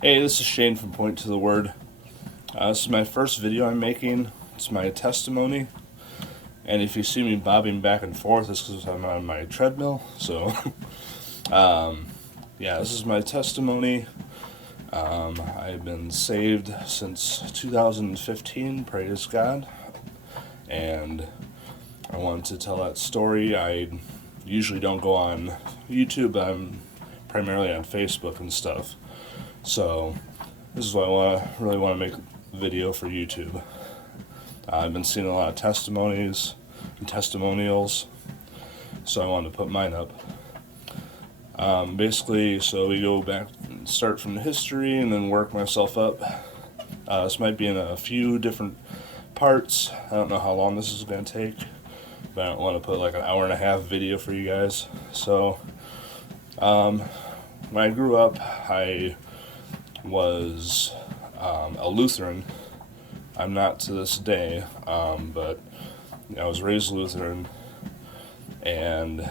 Hey, this is Shane from Point to the Word. This is my first video I'm making. It's my testimony. And if you see me bobbing back and forth, it's because I'm on my treadmill. So, this is my testimony. I've been saved since 2015, praise God. And I wanted to tell that story. I usually don't go on YouTube, I'm primarily on Facebook and stuff. So this is why I really want to make a video for YouTube. I've been seeing a lot of testimonies and testimonials, so I wanted to put mine up. Basically, so we go back and start from the history and then work myself up. This might be in a few different parts. I don't know how long this is going to take, but I don't want to put like an hour and a half video for you guys. So, when I grew up, I was a Lutheran. I'm not to this day, but I was raised Lutheran, and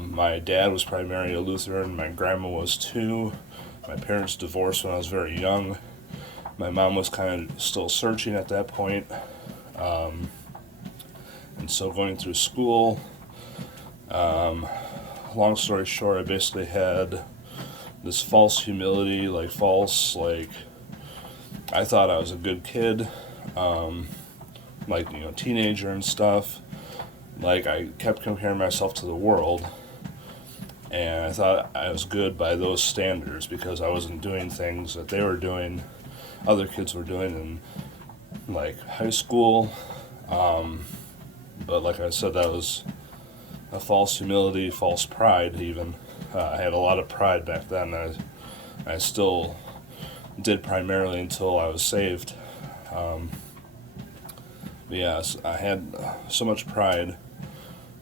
my dad was primarily a Lutheran. My grandma was too. My parents divorced when I was very young. My mom was kind of still searching at that point, and so going through school, long story short, I basically had this false humility, I thought I was a good kid, teenager and stuff. I kept comparing myself to the world, and I thought I was good by those standards because I wasn't doing things that they were doing, other kids were doing in high school. But like I said, that was a false humility, false pride even. I had a lot of pride back then. I still did primarily until I was saved. I had so much pride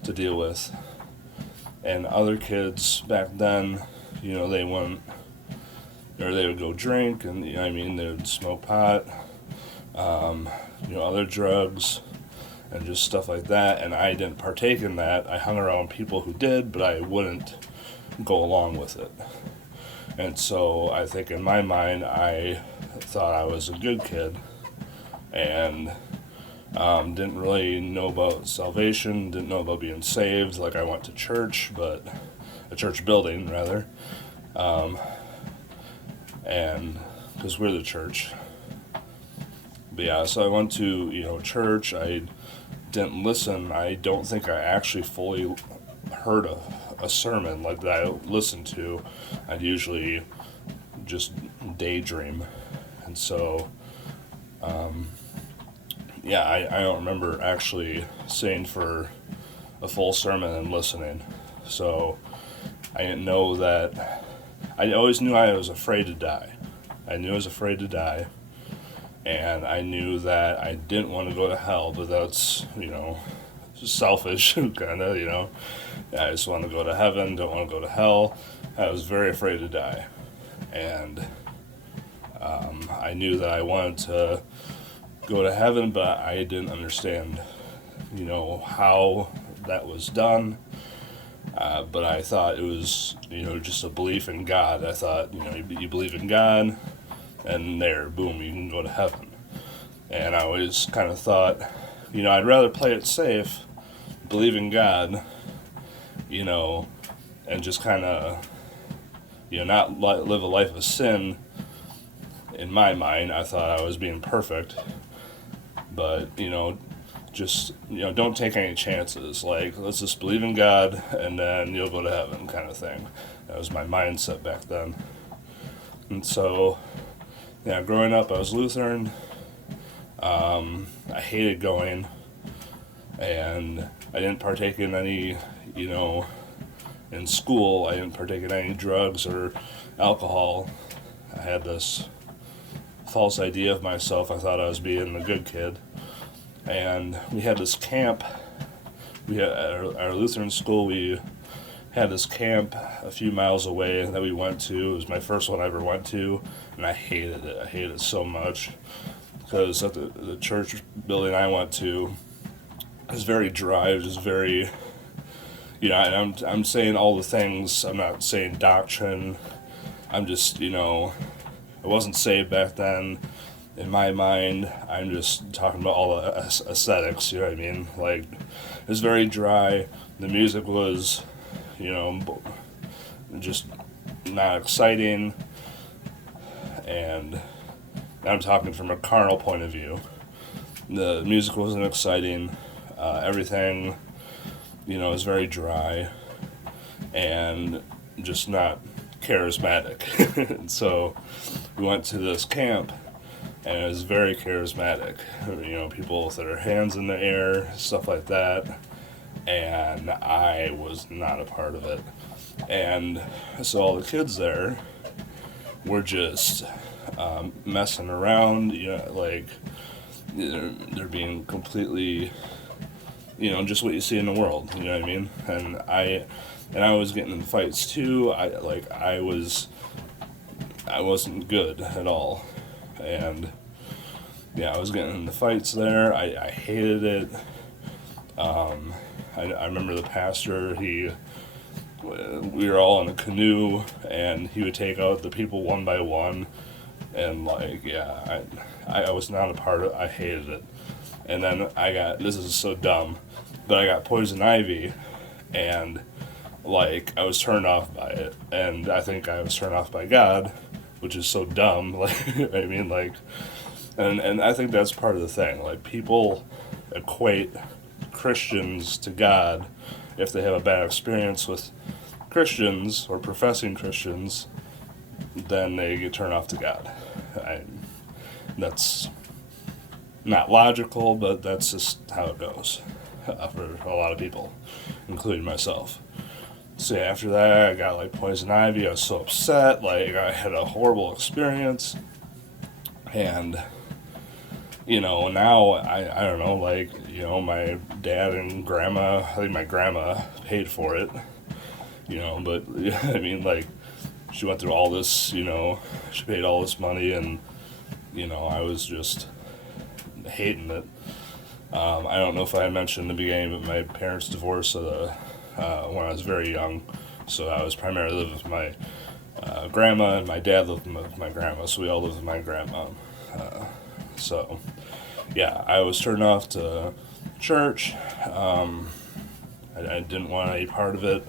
to deal with. And other kids back then, they wouldn't, or they would go drink, and they would smoke pot, other drugs, and just stuff like that. And I didn't partake in that. I hung around people who did, but I wouldn't go along with it. And so I think in my mind I thought I was a good kid, and didn't really know about salvation, didn't know about being saved. I went to church, but a church building rather, and because we're the church. But so I went to church. I didn't listen. I don't think I actually fully heard a sermon like that I listened to. I'd usually just daydream. And so, I don't remember actually sitting for a full sermon and listening. So I didn't know that. I always knew I was afraid to die. I knew I was afraid to die. And I knew that I didn't want to go to hell, but that's, selfish, kind of, I just want to go to heaven, don't want to go to hell. I was very afraid to die. And I knew that I wanted to go to heaven, but I didn't understand, how that was done. But I thought it was, just a belief in God. I thought, you believe in God, and there, boom, you can go to heaven. And I always kind of thought, I'd rather play it safe, believe in God, and just kind of, not live a life of sin. In my mind, I thought I was being perfect, but, just, don't take any chances. Let's just believe in God, and then you'll go to heaven, kind of thing. That was my mindset back then. And so, growing up, I was Lutheran. I hated going, and I didn't partake in any, in school, I didn't partake in any drugs or alcohol. I had this false idea of myself. I thought I was being the good kid. And we had this camp. We had at our Lutheran school, we had this camp a few miles away that we went to. It was my first one I ever went to, and I hated it. I hated it so much because at the church building I went to, it was very dry. It was very, and I'm saying all the things. I'm not saying doctrine. I'm just, I wasn't saved back then. In my mind, I'm just talking about all the aesthetics, you know what I mean? Like, it was very dry. The music was, you know, just not exciting. And I'm talking from a carnal point of view. The music wasn't exciting. Everything, you know, was very dry and just not charismatic. And so we went to this camp, and it was very charismatic. You know, people with their hands in the air, stuff like that. And I was not a part of it. And so all the kids there were just messing around, you know, like they're being completely, you know, just what you see in the world, you know what I mean? And I was getting in fights too. I wasn't good at all. And yeah, I was getting in the fights there. I hated it. I remember the pastor, we were all in a canoe, and he would take out the people one by one, and like, yeah, I was not a part of it. I hated it. And then this is so dumb, but I got poison ivy, and like, I was turned off by it, and I think I was turned off by God, which is so dumb. Like, I mean, like, and I think that's part of the thing. Like, people equate Christians to God if they have a bad experience with Christians or professing Christians, then they get turned off to God. That's not logical, but that's just how it goes for a lot of people, including myself. So after that, I got like poison ivy. I was so upset. Like, I had a horrible experience. And, you know, now, I don't know, like, you know, my dad and grandma, I think my grandma paid for it, you know, but, I mean, like, she went through all this, you know, she paid all this money, and, you know, I was just hating it. I don't know if I mentioned in the beginning, but my parents divorced when I was very young, so I was primarily living with my grandma, and my dad lived with my grandma, so we all lived with my grandma. So, yeah, I was turned off to church. I didn't want any part of it.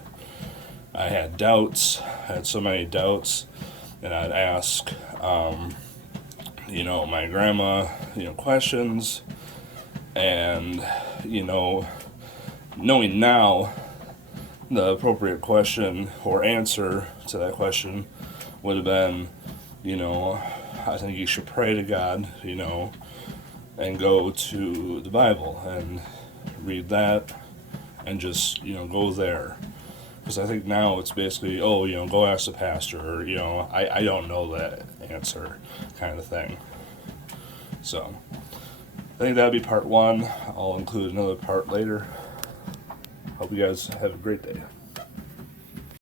I had doubts. I had so many doubts, and I'd ask, you know, my grandma, you know, questions, and, you know, knowing now, the appropriate question or answer to that question would have been, you know, I think you should pray to God, you know, and go to the Bible and read that and just, you know, go there. Because I think now it's basically, oh, you know, go ask the pastor, or, you know, I don't know that answer kind of thing. So, I think that'd be part one. I'll include another part later. Hope you guys have a great day.